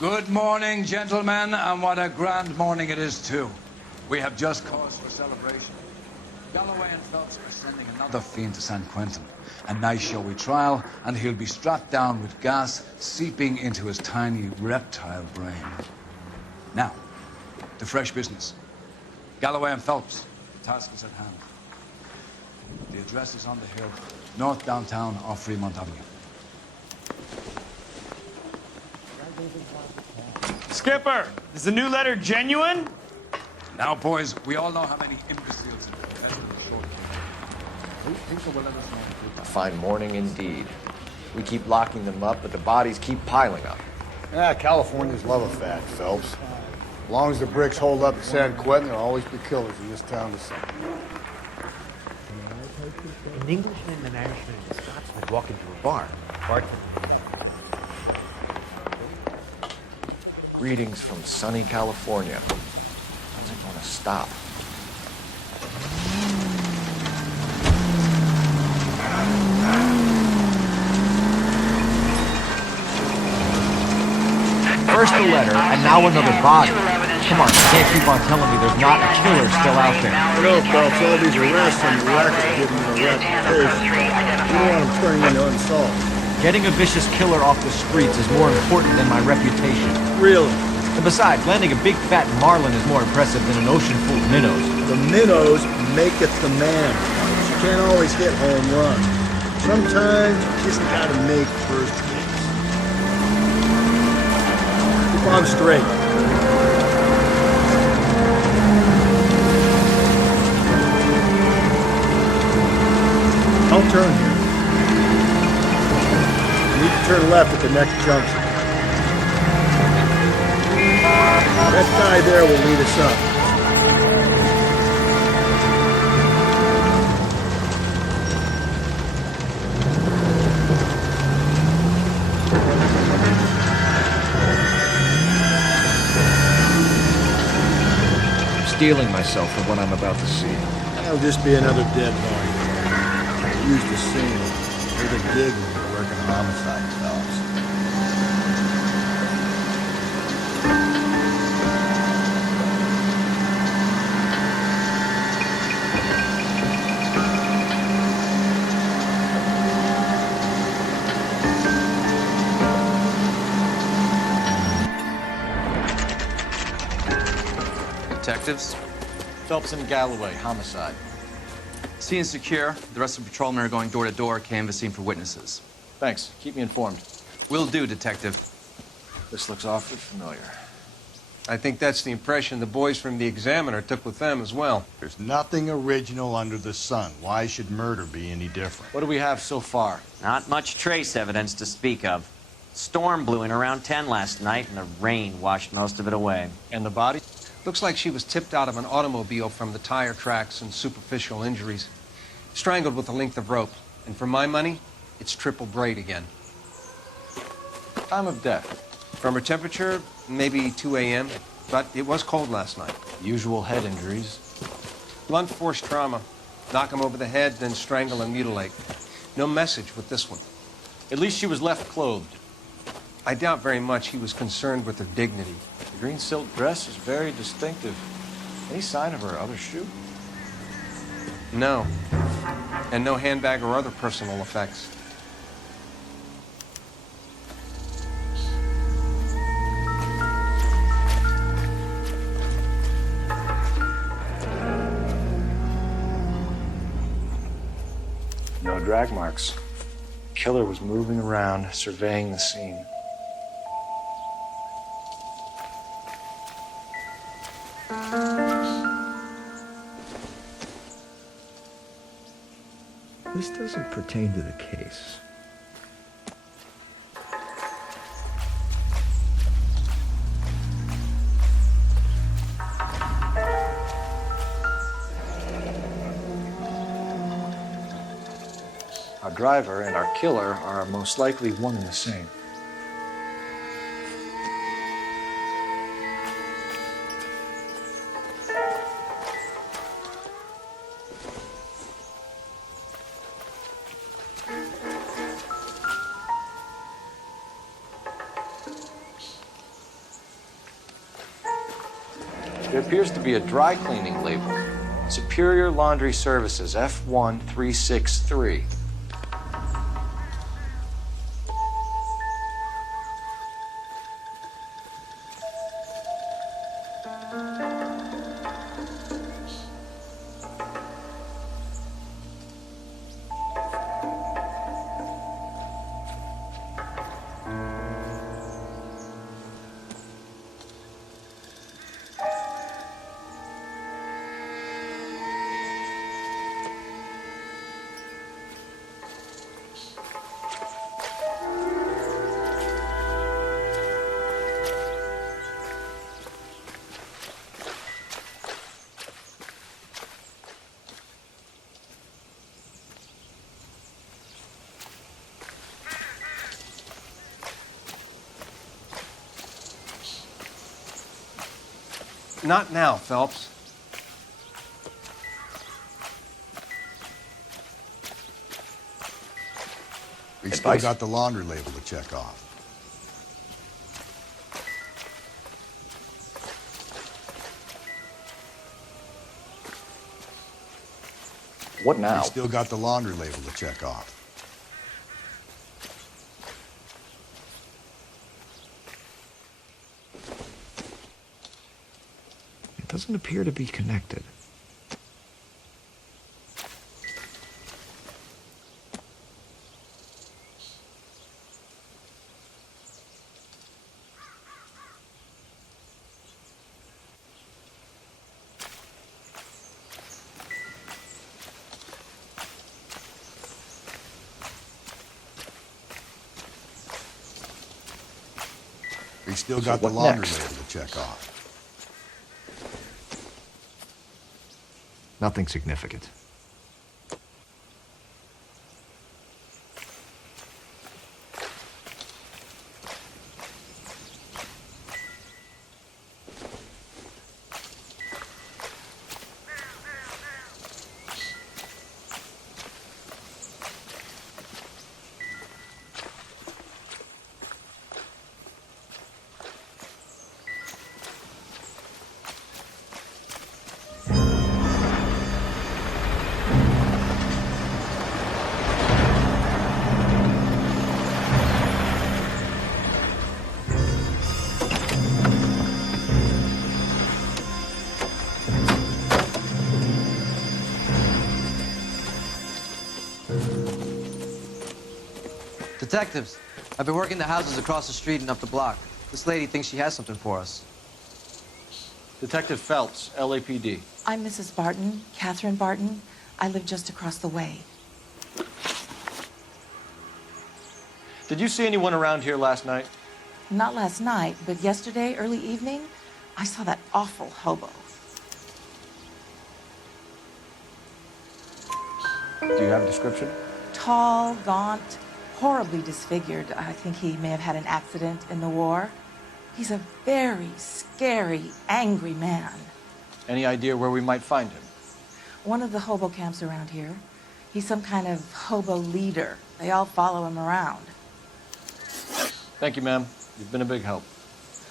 Good morning, gentlemen, and what a grand morning it is, too. We have just cause for celebration. Galloway and Phelps are sending another fiend to San Quentin. A nice showy trial, and he'll be strapped down with gas seeping into his tiny reptile brain. Now, to fresh business. Galloway and Phelps, the task is at hand. The address is on the hill, north downtown off Fremont Avenue. Skipper, is the new letter genuine? Now, boys, we all know how many imbeciles in the profession are short. Who will let us know? A fine morning indeed. We keep locking them up, but the bodies keep piling up. Yeah, Californians love a fat, Phelps. As long as the bricks hold up at San Quentin, there'll always be killers in this town to some. An Englishman and an Irishman and a Scotsman walk into a bar. Greetings from sunny California. How's it going to stop? First the letter, and now another body. Come on, you can't keep on telling me there's not a killer still out there. No, Phelps, all these arrests and the record give them a reputation. You don't want them turning into unsolved. Getting a vicious killer off the streets is more important than my reputation. Really? And besides, landing a big fat marlin is more impressive than an ocean full of minnows. The minnows maketh the man. You can't always hit home runs. Sometimes you just gotta make first base. Keep on straight. Don't turn here. You need to turn left at the next junction. That guy there will lead us up. I'm steeling myself for what I'm about to see. That'll just be another dead body. Use the scene. You're the dig when you're working homicide, Phelps. Detectives? Phelps and Galloway, homicide. Scene is secure. The rest of the patrolmen are going door to door, canvassing for witnesses. Thanks. Keep me informed. Will do, Detective. This looks awfully familiar. I think that's the impression the boys from the Examiner took with them as well. There's nothing original under the sun. Why should murder be any different? What do we have so far? Not much trace evidence to speak of. Storm blew in around 10 last night, and the rain washed most of it away. And the body? Looks like she was tipped out of an automobile from the tire tracks and superficial injuries. Strangled with a length of rope. And for my money, it's triple braid again. Time of death? From her temperature, maybe 2 a.m., but it was cold last night. Usual head injuries. Blunt force trauma. Knock him over the head, then strangle and mutilate. No message with this one. At least she was left clothed. I doubt very much he was concerned with her dignity. The green silk dress is very distinctive. Any sign of her other shoe? No. And no handbag or other personal effects. No drag marks. Killer was moving around, surveying the scene. This doesn't pertain to the case. Our driver and our killer are most likely one and the same. It appears to be a dry cleaning label. Superior Laundry Services, F1363. Not now, Phelps. We still got the laundry label to check off. What now? We still got the laundry label to check off. It doesn't appear to be connected. We still got the laundry label to check off. Nothing significant. Detectives, I've been working the houses across the street and up the block. This lady thinks she has something for us. Detective Phelps, LAPD. I'm Mrs. Barton, Catherine Barton. I live just across the way. Did you see anyone around here last night? Not last night, but yesterday, early evening, I saw that awful hobo. Do you have a description? Tall, gaunt, horribly disfigured. I think he may have had an accident in the war. He's a very scary, angry man. Any idea where we might find him? One of the hobo camps around here. He's some kind of hobo leader. They all follow him around. Thank you, ma'am. You've been a big help.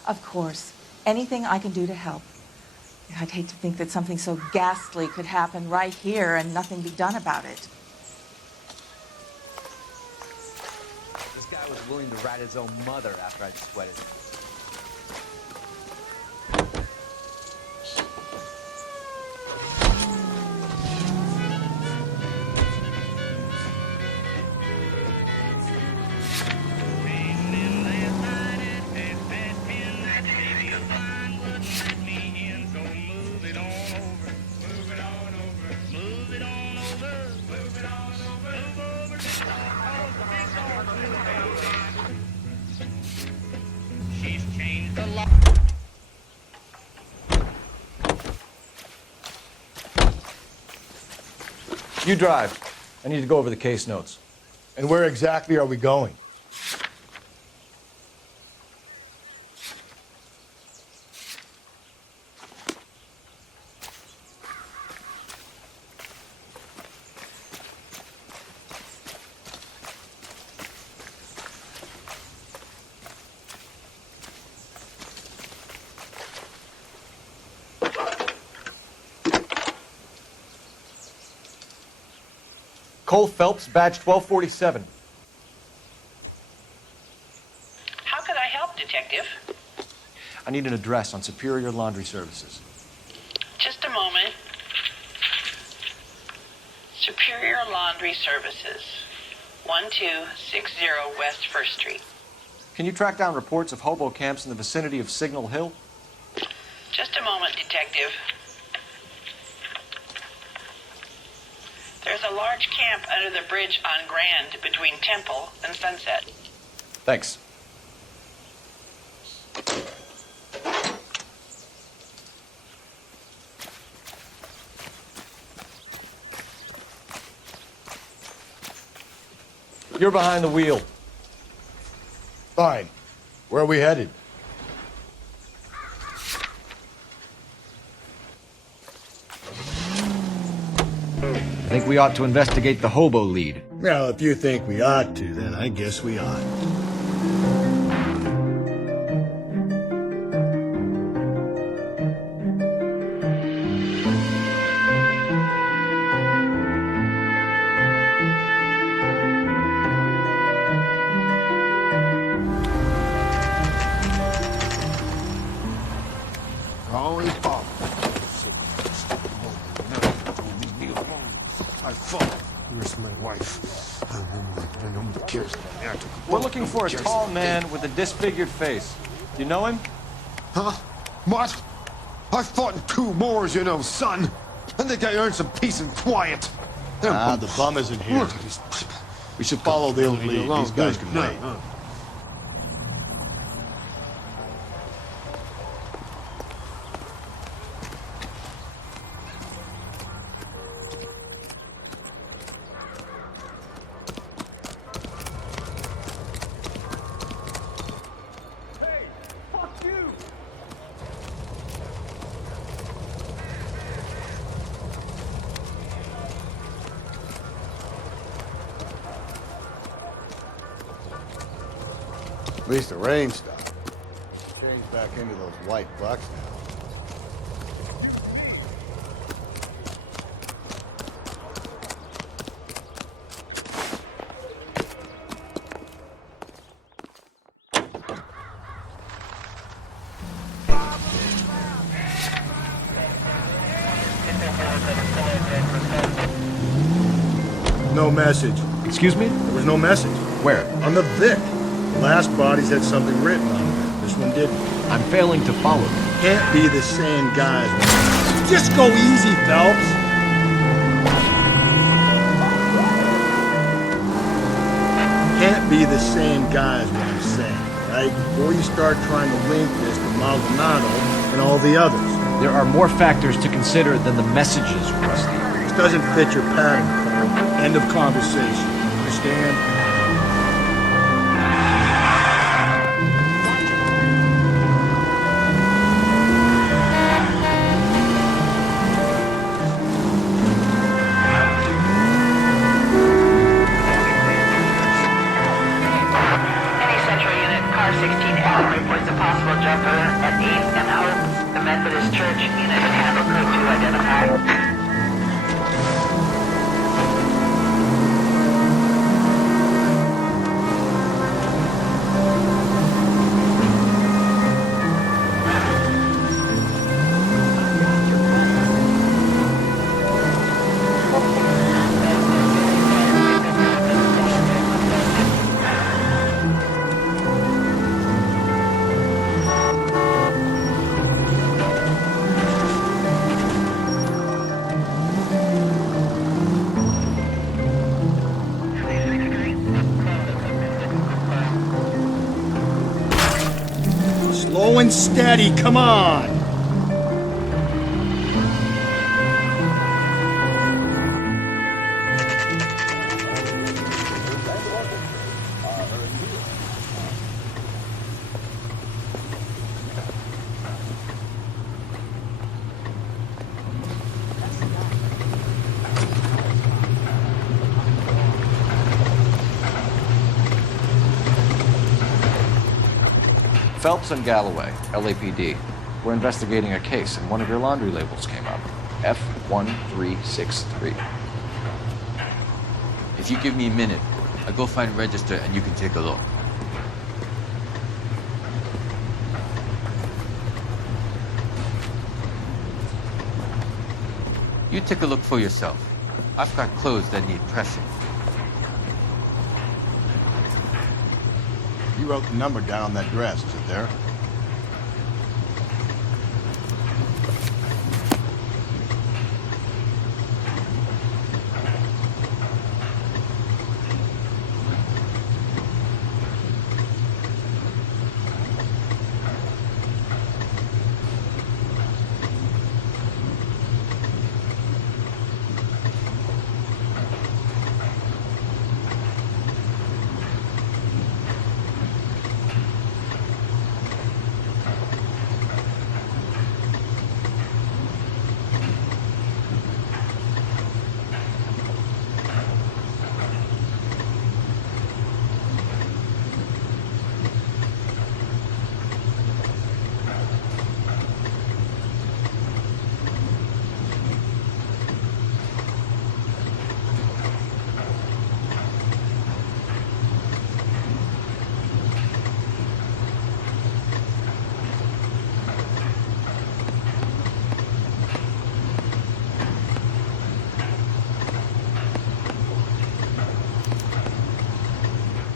Of course. Anything I can do to help. I'd hate to think that something so ghastly could happen right here and nothing be done about it. This guy was willing to rat his own mother after I'd sweated him. You drive. I need to go over the case notes. And where exactly are we going? Cole Phelps, badge 1247. How could I help, Detective? I need an address on Superior Laundry Services. Just a moment. Superior Laundry Services, 1260 West 1st Street. Can you track down reports of hobo camps in the vicinity of Signal Hill? Just a moment, Detective. There's a large camp under the bridge on Grand between Temple and Sunset. Thanks. You're behind the wheel. Fine. Where are we headed? I think we ought to investigate the hobo lead. Well, if you think we ought to, then I guess we ought. Holy fuck. I fought. Where's my wife? Nobody cares. We're looking for a tall man with a disfigured face. Do you know him? Huh? What? I fought in 2 wars, you know, son. I think I earned some peace and quiet. The bum isn't here. We should follow the lead. These guys can wait. At least the rain stopped. Change back into those white bucks now. No message. Excuse me? There was no message. Where? On the Vic. The last bodies had something written on them. This one didn't. I'm failing to follow. Can't be the same guys. Just go easy, Phelps. Can't be the same guys, what I'm saying, right? Before you start trying to link this to Maldonado and all the others. There are more factors to consider than the messages, Rusty. This doesn't fit your pattern, Cole. End of conversation. Understand? Slow and steady, come on! Phelps and Galloway, LAPD. We're investigating a case, and one of your laundry labels came up. F1363. If you give me a minute, I'll go find a register and you can take a look. You take a look for yourself. I've got clothes that need pressing. You wrote the number down on that dress, is it there?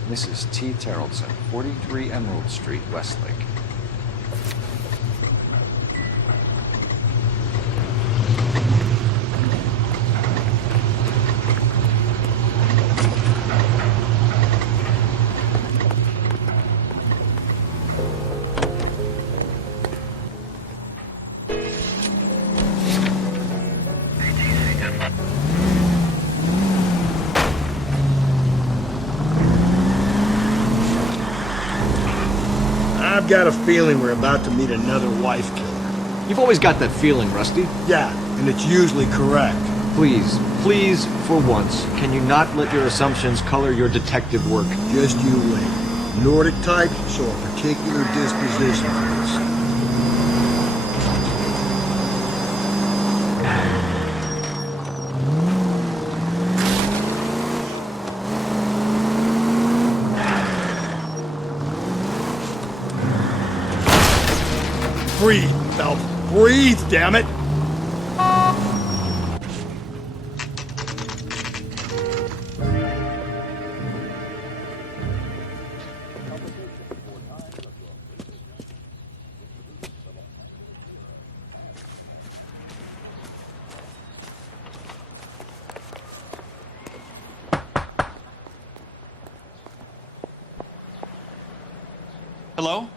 Mrs. T. Terrellson, 43 Emerald Street, Westlake. I've got a feeling we're about to meet another wife killer. You've always got that feeling, Rusty. Yeah, and it's usually correct. Please, please, for once, can you not let your assumptions color your detective work? Just you wait. Nordic types show a particular disposition for this. Breathe, Phelps. Breathe, damn it! Hello?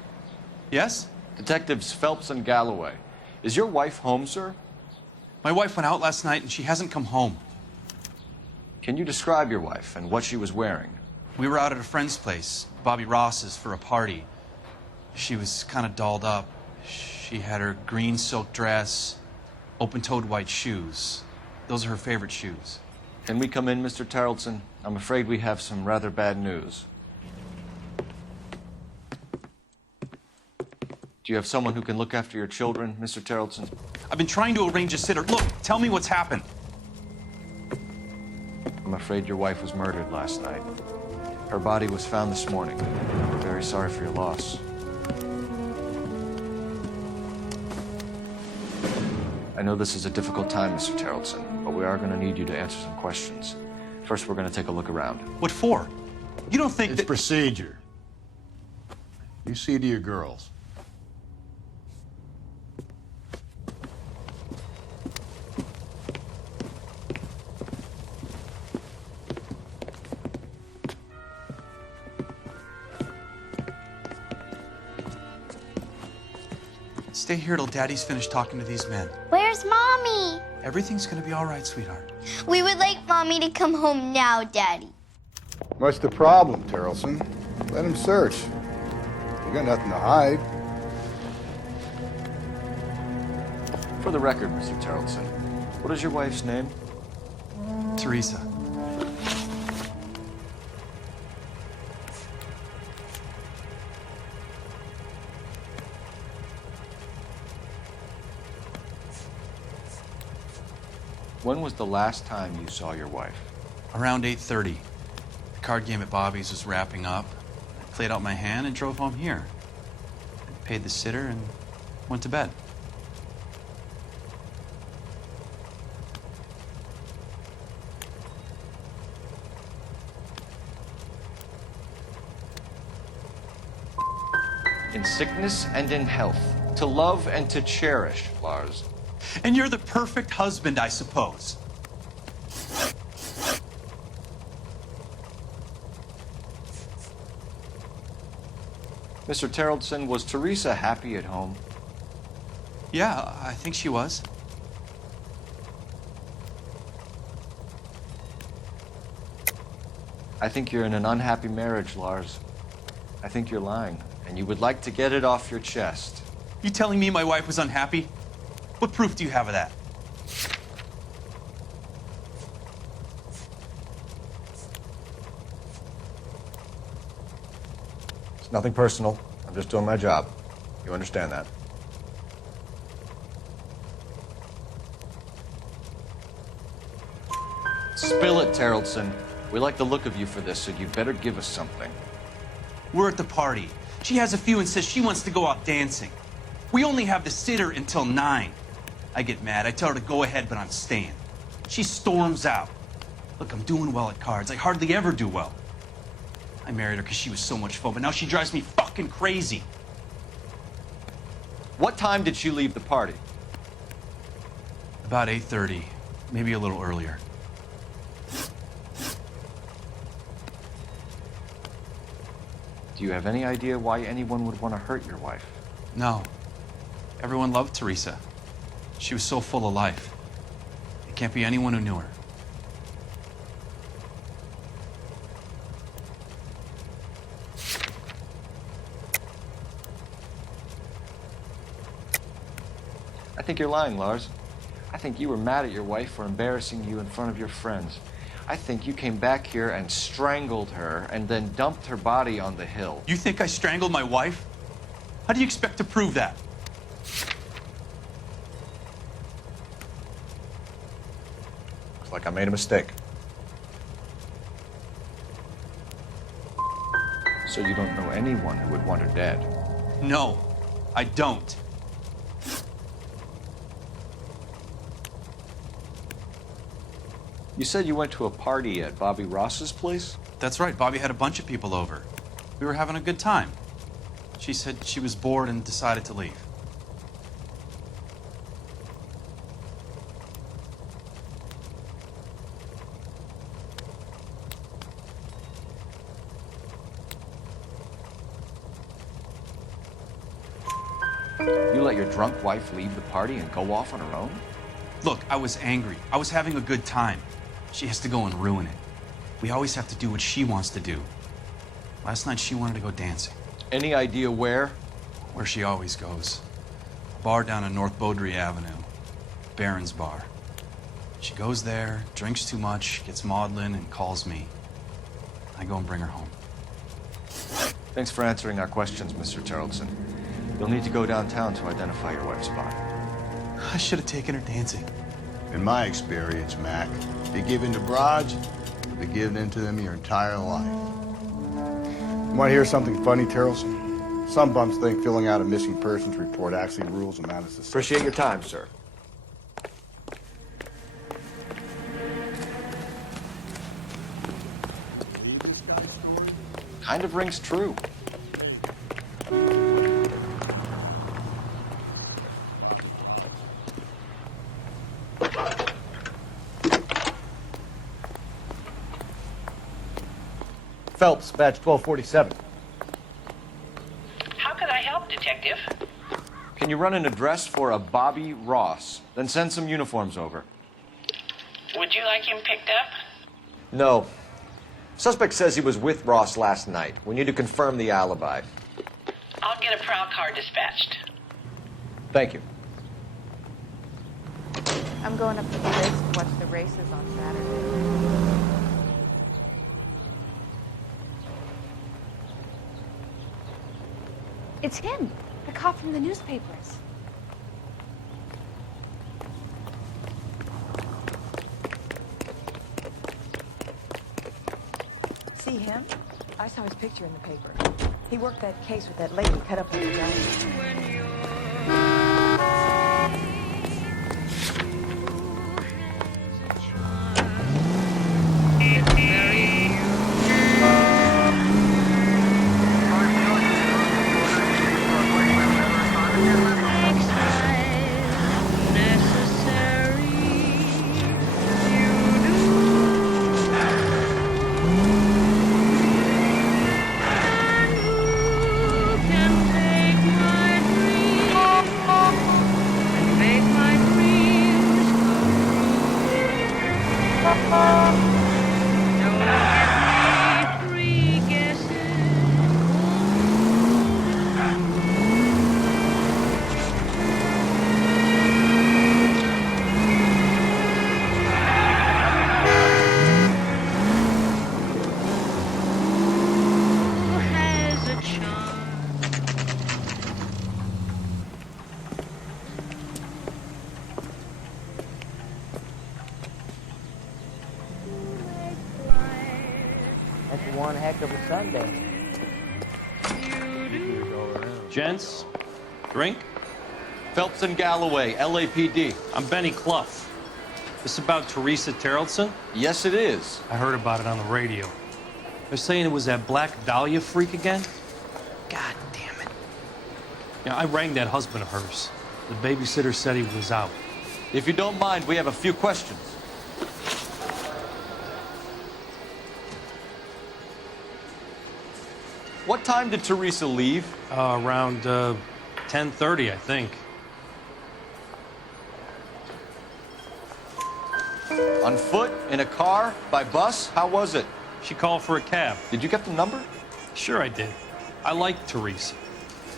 Yes? Detectives Phelps and Galloway. Is your wife home, sir? My wife went out last night and she hasn't come home. Can you describe your wife and what she was wearing? We were out at a friend's place, Bobby Ross's, for a party. She was kind of dolled up. She had her green silk dress, open-toed white shoes. Those are her favorite shoes. Can we come in, Mr. Terrellson? I'm afraid we have some rather bad news. Do you have someone who can look after your children, Mr. Terrellson? I've been trying to arrange a sitter. Look, tell me what's happened. I'm afraid your wife was murdered last night. Her body was found this morning. I'm very sorry for your loss. I know this is a difficult time, Mr. Terrellson, but we are going to need you to answer some questions. First, we're going to take a look around. What for? You don't think it's procedure. You see to your girls. Stay here till Daddy's finished talking to these men. Where's Mommy? Everything's gonna be all right, sweetheart. We would like Mommy to come home now, Daddy. What's the problem, Terrellson? Let him search. You got nothing to hide. For the record, Mr. Terrellson, what is your wife's name? Teresa. When was the last time you saw your wife? Around 8:30. The card game at Bobby's was wrapping up. I played out my hand and drove home here. I paid the sitter and went to bed. In sickness and in health, to love and to cherish, Lars. And you're the perfect husband, I suppose. Mr. Terrellson, was Teresa happy at home? Yeah, I think she was. I think you're in an unhappy marriage, Lars. I think you're lying, and you would like to get it off your chest. You telling me my wife was unhappy? What proof do you have of that? It's nothing personal. I'm just doing my job. You understand that? Spill it, Terrellson. We like the look of you for this, so you better give us something. We're at the party. She has a few and says she wants to go out dancing. We only have the sitter until 9. I get mad. I tell her to go ahead, but I'm staying. She storms out. Look, I'm doing well at cards. I hardly ever do well. I married her because she was so much fun, but now she drives me fucking crazy. What time did she leave the party? About 8:30, maybe a little earlier. Do you have any idea why anyone would want to hurt your wife? No. Everyone loved Teresa. She was so full of life. It can't be anyone who knew her. I think you're lying, Lars. I think you were mad at your wife for embarrassing you in front of your friends. I think you came back here and strangled her and then dumped her body on the hill. You think I strangled my wife? How do you expect to prove that? Looks like I made a mistake. So you don't know anyone who would want her dead? No, I don't. You said you went to a party at Bobby Ross's place? That's right. Bobby had a bunch of people over. We were having a good time. She said she was bored and decided to leave. You let your drunk wife leave the party and go off on her own? Look, I was angry. I was having a good time. She has to go and ruin it. We always have to do what she wants to do. Last night she wanted to go dancing. Any idea where? Where she always goes. A bar down on North Beaudry Avenue. Barron's Bar. She goes there, drinks too much, gets maudlin, and calls me. I go and bring her home. Thanks for answering our questions, Mr. Terrellson. You'll need to go downtown to identify your wife's body. I should have taken her dancing. In my experience, Mac, you give in to broads, you'll be giving in to them your entire life. You want to hear something funny, Terrellson? Some bums think filling out a missing persons report actually rules them out as a... Appreciate your time, sir. Kind of rings true. Phelps, badge 1247. How could I help, Detective? Can you run an address for a Bobby Ross? Then send some uniforms over. Would you like him picked up? No. Suspect says he was with Ross last night. We need to confirm the alibi. I'll get a prowl car dispatched. Thank you. I'm going up to the lakes to watch the races on Saturday. It's him, the cop from the newspapers. see him? I saw his picture in the paper. He worked that case with that lady cut up like a dog. That's one heck of a Sunday. Gents, drink? Phelps and Galloway, LAPD. I'm Benny Clough. This about Teresa Terrelson? Yes, it is. I heard about it on the radio. They're saying it was that Black Dahlia freak again? God damn it. Yeah, I rang that husband of hers. The babysitter said he was out. If you don't mind, we have a few questions. What time did Teresa leave? Around 10:30, I think. On foot? In a car? By bus? How was it? She called for a cab. Did you get the number? Sure I did. I like Teresa.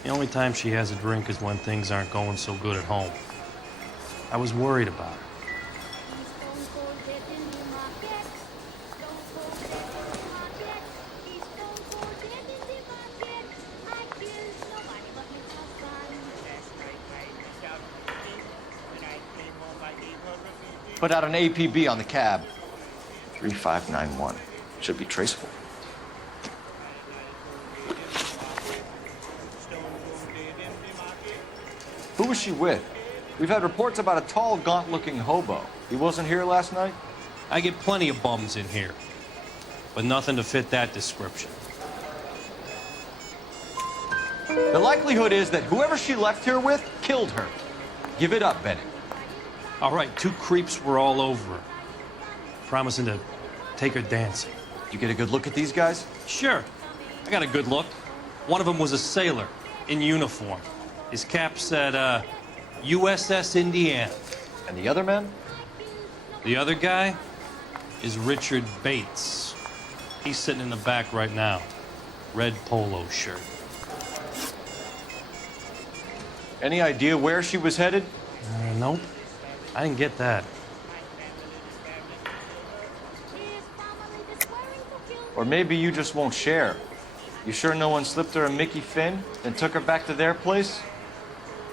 The only time she has a drink is when things aren't going so good at home. I was worried about her. Put out an APB on the cab. 3591. Should be traceable. Who was she with? We've had reports about a tall, gaunt-looking hobo. He wasn't here last night? I get plenty of bums in here, but nothing to fit that description. The likelihood is that whoever she left here with killed her. Give it up, Benny. All right, two creeps were all over her, promising to take her dancing. You get a good look at these guys? Sure. I got a good look. One of them was a sailor in uniform. His cap said, USS Indiana. And the other man? The other guy is Richard Bates. He's sitting in the back right now. Red polo shirt. Any idea where she was headed? Nope. I didn't get that. Or maybe you just won't share. You sure no one slipped her a Mickey Finn and took her back to their place?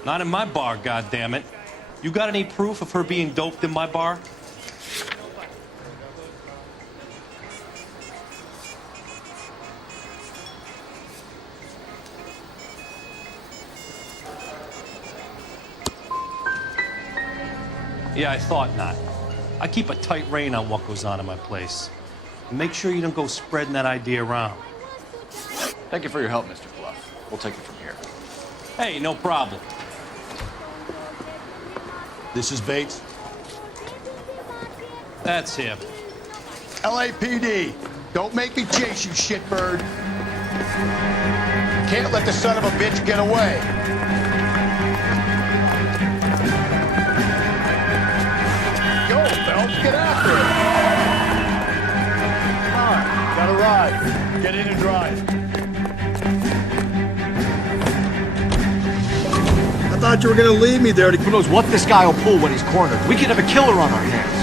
Not in my bar, goddammit. You got any proof of her being doped in my bar? Yeah, I thought not. I keep a tight rein on what goes on in my place. And make sure you don't go spreading that idea around. Thank you for your help, Mr. Clough. We'll take it from here. Hey, no problem. This is Bates. That's him. LAPD, don't make me chase you, shitbird. Can't let the son of a bitch get away. Go, Phelps, get after it. Come on, got a ride. Get in and drive. I thought you were gonna leave me there to... Who knows what this guy will pull when he's cornered? We could have a killer on our hands.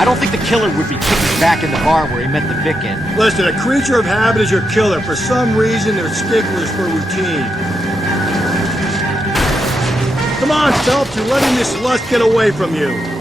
I don't think the killer would be kicking back in the bar where he met the Vic in. Listen, a creature of habit is your killer. For some reason, they're sticklers for routine. Come on, Phelps, you're letting this lust get away from you.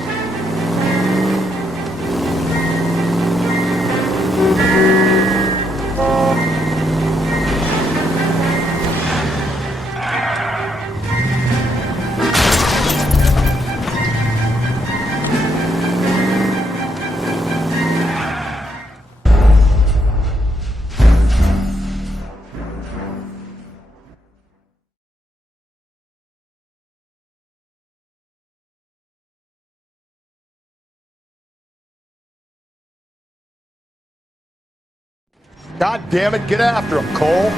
God damn it, get after him, Cole. I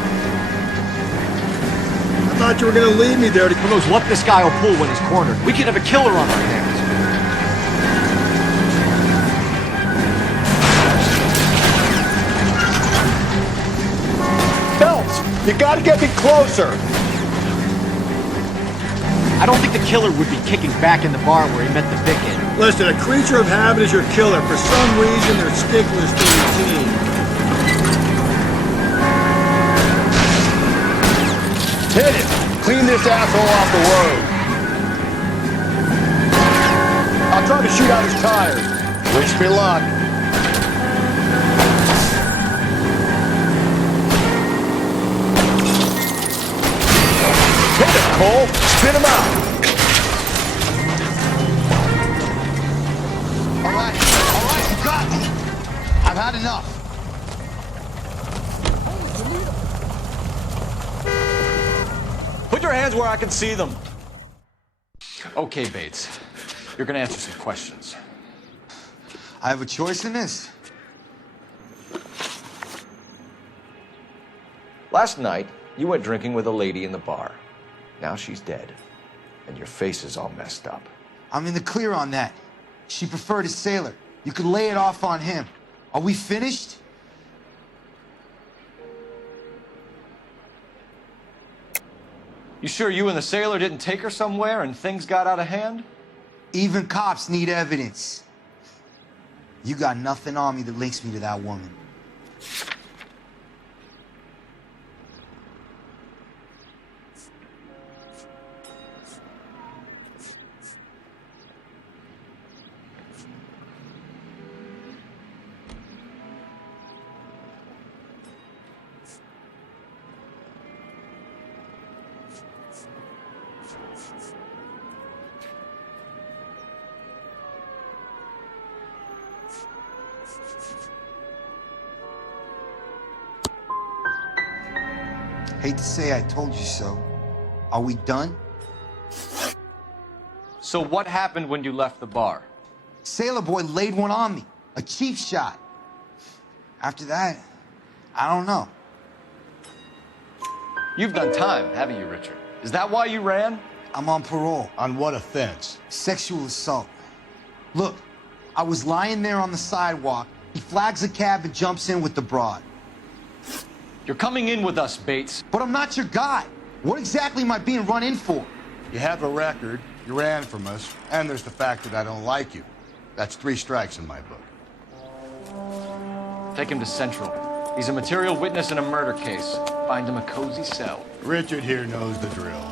thought you were gonna leave me there to... Who knows what this guy will pull when he's cornered? We could have a killer on our hands. Phelps, you gotta get me closer. I don't think the killer would be kicking back in the bar where he met the Vic. Listen, a creature of habit is your killer. For some reason, they're sticklers for routine. Hit it! Clean this asshole off the road. I'll try to shoot out his tires. Wish me luck. Hit it, Cole! Spin him out! All right, you got me. I've had enough. Put your hands where I can see them. Okay, Bates. You're gonna answer some questions. I have a choice in this. Last night, you went drinking with a lady in the bar. Now she's dead, and your face is all messed up. I'm in the clear on that. She preferred a sailor. You could lay it off on him. Are we finished? You sure you and the sailor didn't take her somewhere and things got out of hand? Even cops need evidence. You got nothing on me that links me to that woman. Hate to say I told you so. Are we done? So what happened when you left the bar? Sailor boy laid one on me. A cheap shot. After that, I don't know. You've done time, haven't you, Richard? Is that why you ran? I'm on parole. On what offense? Sexual assault. Look, I was lying there on the sidewalk. He flags a cab and jumps in with the broad. You're coming in with us, Bates. But I'm not your guy. What exactly am I being run in for? You have a record, you ran from us, and there's the fact that I don't like you. That's 3 strikes in my book. Take him to Central. He's a material witness in a murder case. Find him a cozy cell. Richard here knows the drill.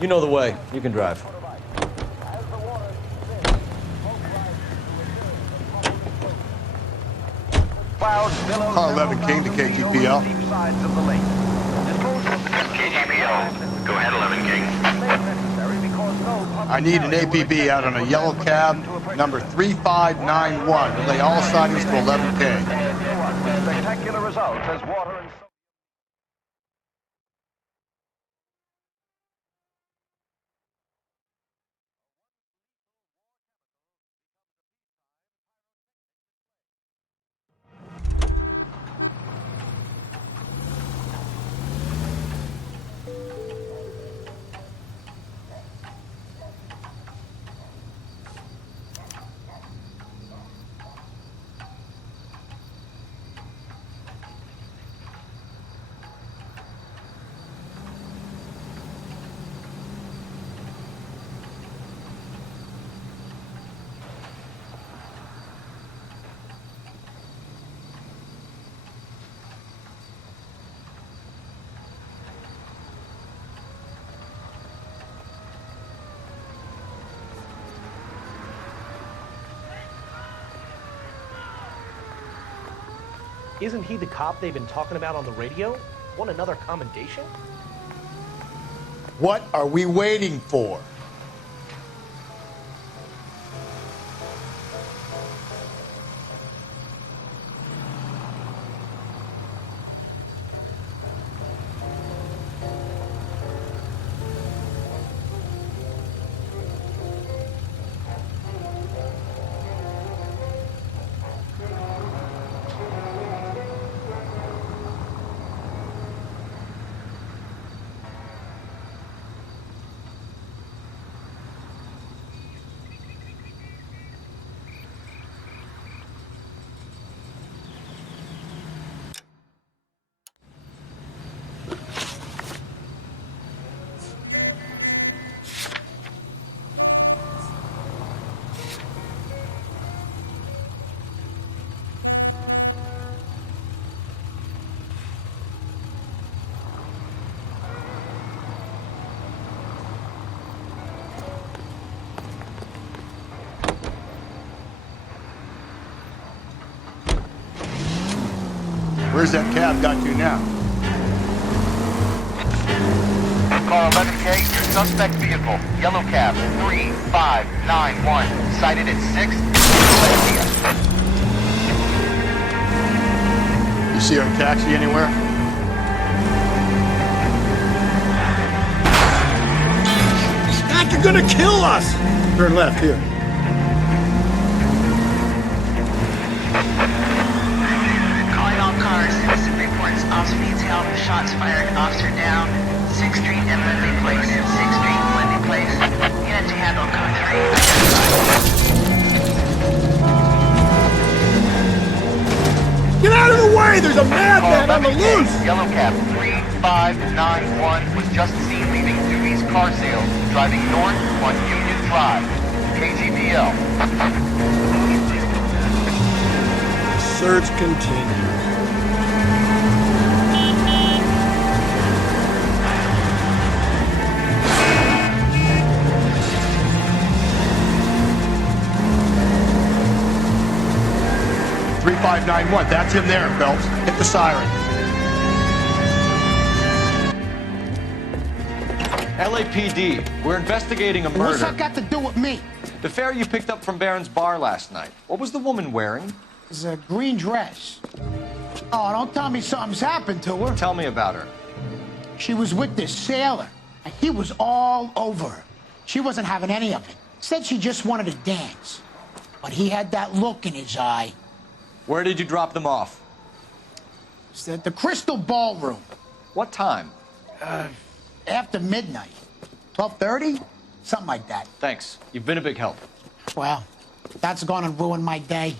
You know the way. You can drive. Call 11 King to KGPL. KGPL. Go ahead, 11 King. I need an APB out on a yellow cab, number 3591. Relay all sightings to 11 King. Spectacular results as water and Isn't he the cop they've been talking about on the radio? Want another commendation? What are we waiting for? Where's that cab got to now? Car 11K, your suspect vehicle, yellow cab 3591, cited at 6. You see our taxi anywhere? Mac, you're gonna kill us! Turn left here. Cars, citizen reports officer detail, shots fired, officer down, 6th Street and Lindley Place, 6th Street, Lindley Place, unit to handle code 3. Get out of the way! There's a madman on the loose! Yellow cab 3591 was just seen leaving Dewey's Car Sales, driving north on Union Drive. KGPL. Search continues. 3591, that's him there, Phelps. Hit the siren. LAPD, we're investigating a murder. What's that got to do with me? The fare you picked up from Barron's bar last night. What was the woman wearing? It's a green dress. Oh, don't tell me something's happened to her. Tell me about her. She was with this sailor, and he was all over her. She wasn't having any of it. Said she just wanted to dance. But he had that look in his eye. Where did you drop them off? It's at the Crystal Ballroom. What time? After midnight. 12:30? Something like that. Thanks. You've been a big help. Well, that's gonna ruin my day.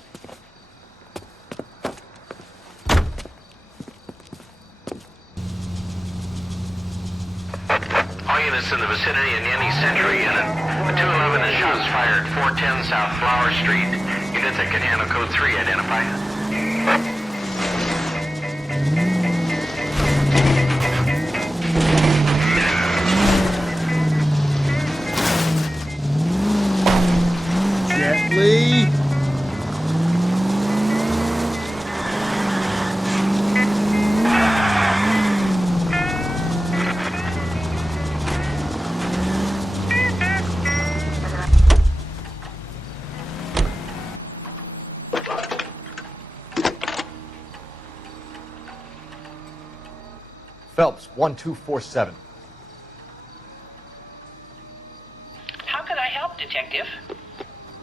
All units in the vicinity in any Century unit. A 211 and shots fired, 410 South Flower Street. Units that can handle code 3, identify. Gently. Phelps, 1247. How could I help, Detective?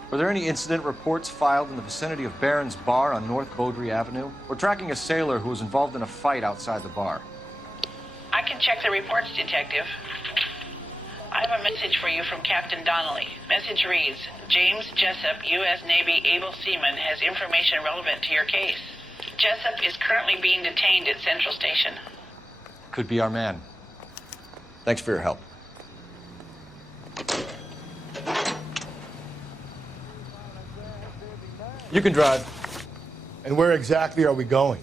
Were there any incident reports filed in the vicinity of Barron's Bar on North Beaudry Avenue? We're tracking a sailor who was involved in a fight outside the bar. I can check the reports, Detective. I have a message for you from Captain Donnelly. Message reads, James Jessup, U.S. Navy able seaman, has information relevant to your case. Jessup is currently being detained at Central Station. Could be our man. Thanks for your help. You can drive. And where exactly are we going?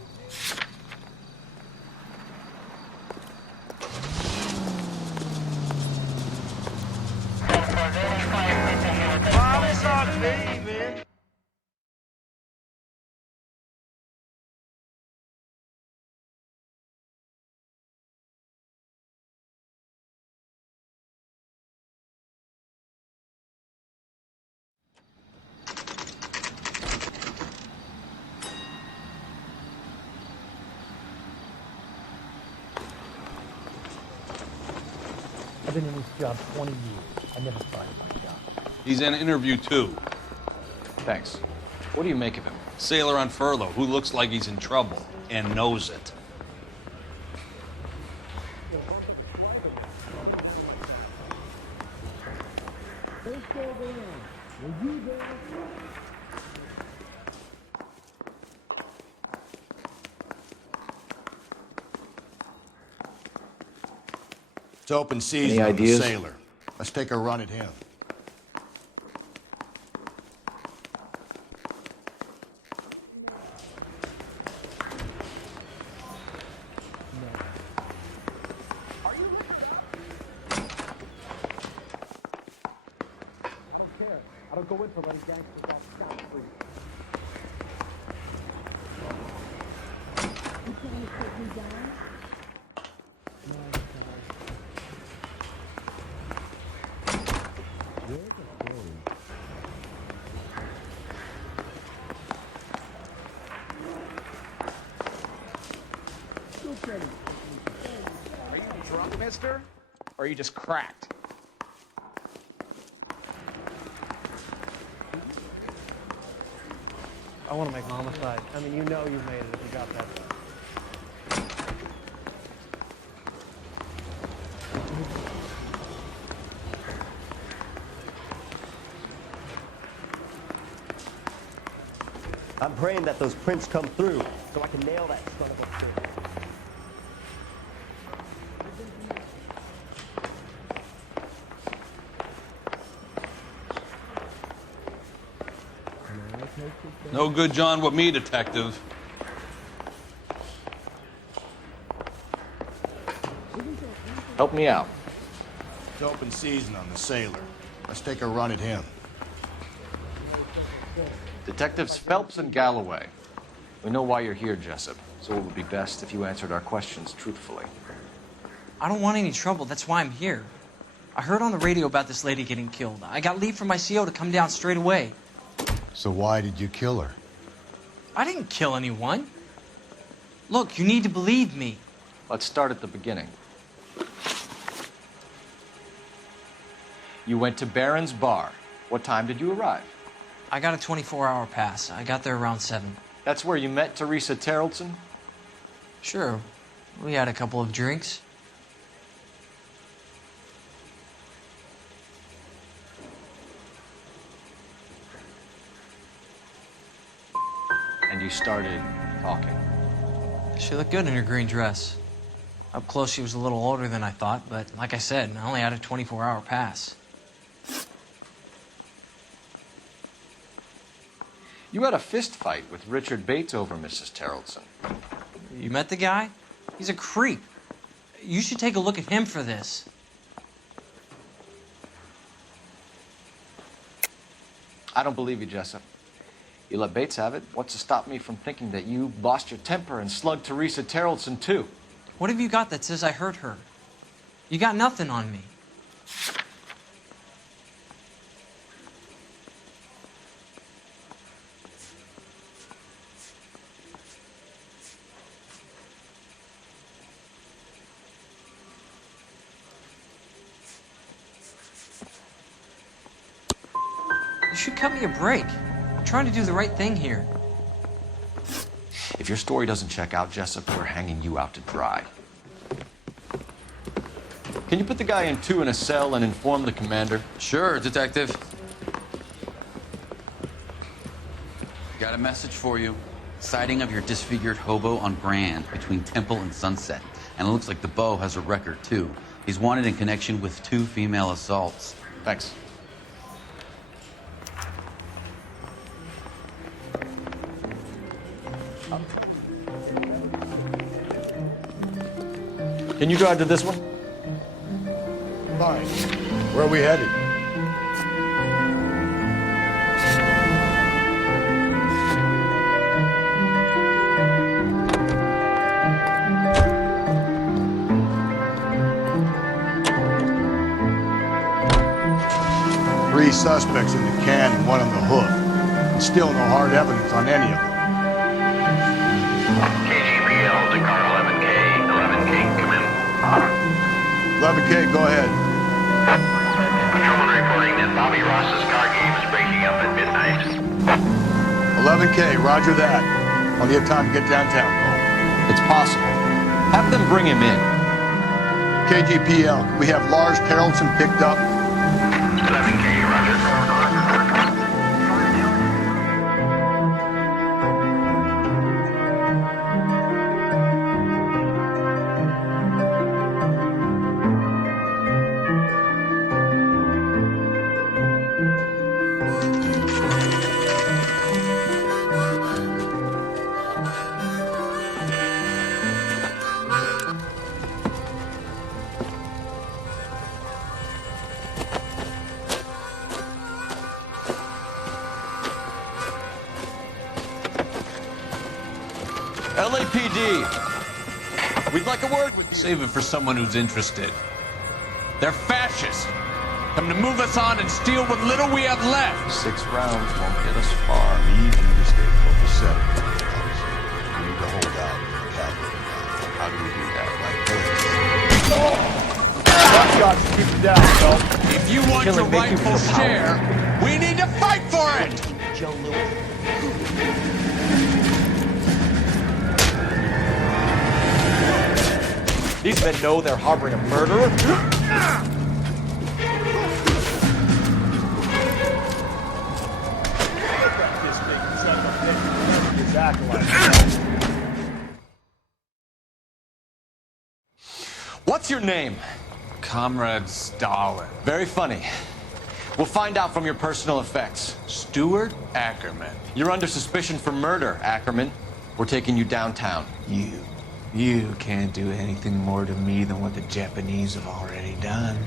Promise on me, man. I've been in this job 20 years. I never fired my job. He's in interview 2. Thanks. What do you make of him? Sailor on furlough who looks like he's in trouble and knows it. It's open season on the sailor. Let's take a run at him. I don't go in for letting gangsters off scot-free. You trying to take me down? No, I'm sorry. Where's the story? Are you drunk, mister? Or are you just cracked? I want to make homicide. I mean, you know you've made it if you got that. I'm praying that those prints come through so I can nail that son of a bitch. No good John with me, detective. Help me out. It's open season on the sailor. Let's take a run at him. Detectives Phelps and Galloway. We know why you're here, Jessup, so it would be best if you answered our questions truthfully. I don't want any trouble. That's why I'm here. I heard on the radio about this lady getting killed. I got leave from my CO to come down straight away. So why did you kill her? I didn't kill anyone. Look, you need to believe me. Let's start at the beginning. You went to Barron's Bar. What time did you arrive? I got a 24-hour pass. I got there around 7. That's where you met Teresa Terrellson? Sure. We had a couple of drinks. And you started talking. She looked good in her green dress. Up close, she was a little older than I thought, but like I said, I only had a 24-hour pass. You had a fist fight with Richard Bates over Mrs. Terrellson. You met the guy? He's a creep. You should take a look at him for this. I don't believe you, Jessup. You let Bates have it. What's to stop me from thinking that you lost your temper and slugged Teresa Terrellson, too? What have you got that says I hurt her? You got nothing on me. You should cut me a break. I'm trying to do the right thing here. If your story doesn't check out, Jessup, we're hanging you out to dry. Can you put the guy in 2 in a cell and inform the commander? Sure, detective. Got a message for you. Sighting of your disfigured hobo on Grand between Temple and Sunset. And it looks like the Beau has a record, too. He's wanted in connection with 2 female assaults. Thanks. Can you drive to this one? Fine. Where are we headed? Three suspects in the can and 1 on the hook. And still no hard evidence on any of them. KGPL to car 11K. 11K, come in. 11K, go ahead. reporting that Bobby Ross's car game is breaking up at midnight. 11K, roger that. Plenty of time to get downtown, Cole. It's possible. Have them bring him in. KGPL, can we have Lars Carlson picked up? 11K, roger. LAPD, we'd like a word with you. Save it for someone who's interested. They're fascists. Come to move us on and steal what little we have left. 6 rounds won't get us far. We need you to stay copacetic. We need to hold out for the cavalry. How do we do that? Like shots to keep it down, Phil. If you want your rightful share, we need to fight for it! Joe Lewis. These men know they're harboring a murderer. What's your name? Comrade Stalin. Very funny. We'll find out from your personal effects. Stuart Ackerman. You're under suspicion for murder, Ackerman. We're taking you downtown. You can't do anything more to me than what the Japanese have already done.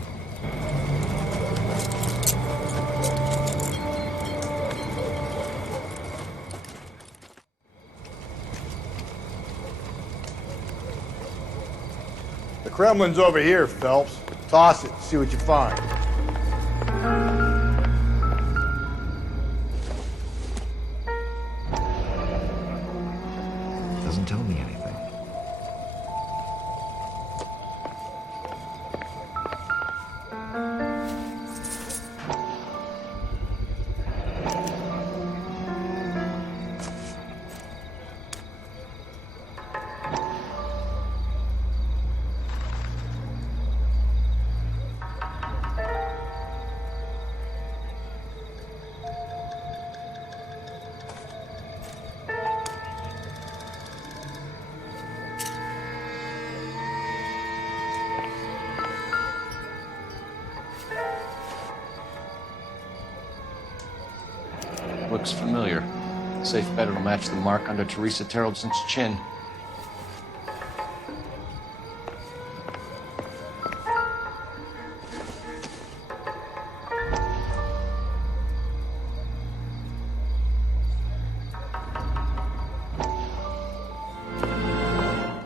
The Kremlin's over here, Phelps. Toss it, see what you find. Doesn't tell me anything. Looks familiar. Safe bet it'll match the mark under Teresa Terrelson's chin.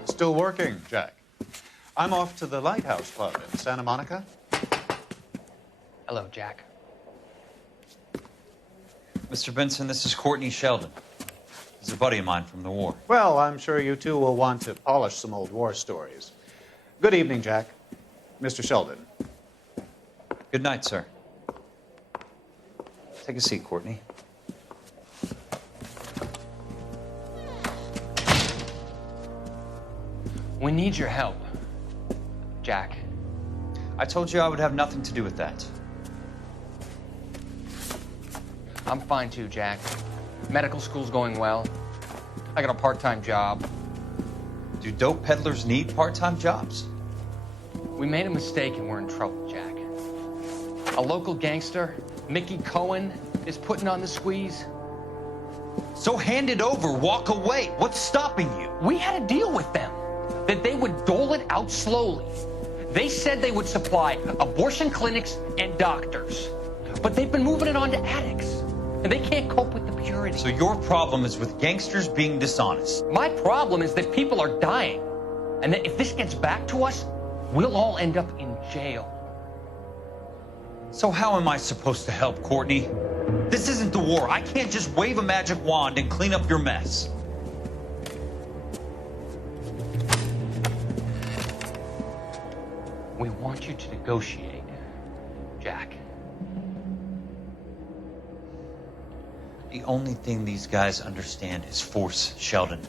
Still working, Jack. I'm off to the Lighthouse Club in Santa Monica. Hello, Jack. Mr. Benson, this is Courtney Sheldon. He's a buddy of mine from the war. Well, I'm sure you two will want to polish some old war stories. Good evening, Jack. Mr. Sheldon. Good night, sir. Take a seat, Courtney. We need your help, Jack. I told you I would have nothing to do with that. I'm fine too, Jack. Medical school's going well. I got a part-time job. Do dope peddlers need part-time jobs? We made a mistake and we're in trouble, Jack. A local gangster, Mickey Cohen, is putting on the squeeze. So hand it over, walk away. What's stopping you? We had a deal with them that they would dole it out slowly. They said they would supply abortion clinics and doctors, but they've been moving it on to addicts, and they can't cope with the purity. So your problem is with gangsters being dishonest. My problem is that people are dying, and that if this gets back to us, we'll all end up in jail. So how am I supposed to help, Courtney? This isn't the war. I can't just wave a magic wand and clean up your mess. We want you to negotiate, Jack. The only thing these guys understand is force, Sheldon.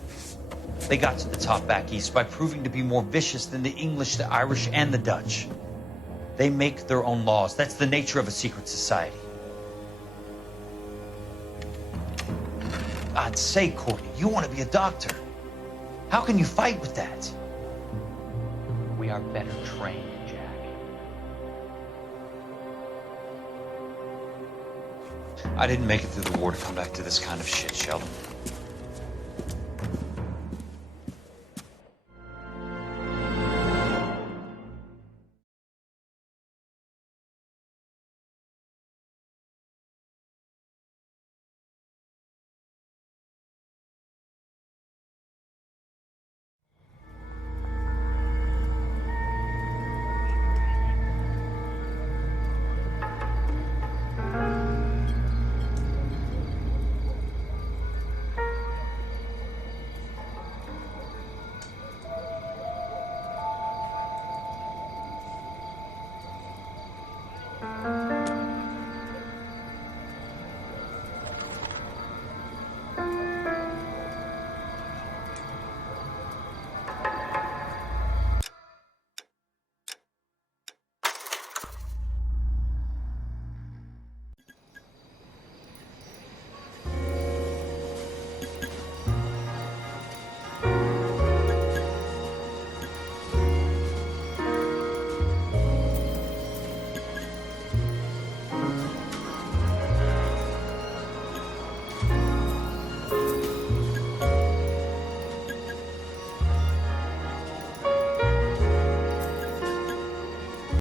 They got to the top back east by proving to be more vicious than the English, the Irish, and the Dutch. They make their own laws. That's the nature of a secret society. I'd say, Courtney, you want to be a doctor. How can you fight with that? We are better trained, Jack. I didn't make it through the war to come back to this kind of shit, Sheldon.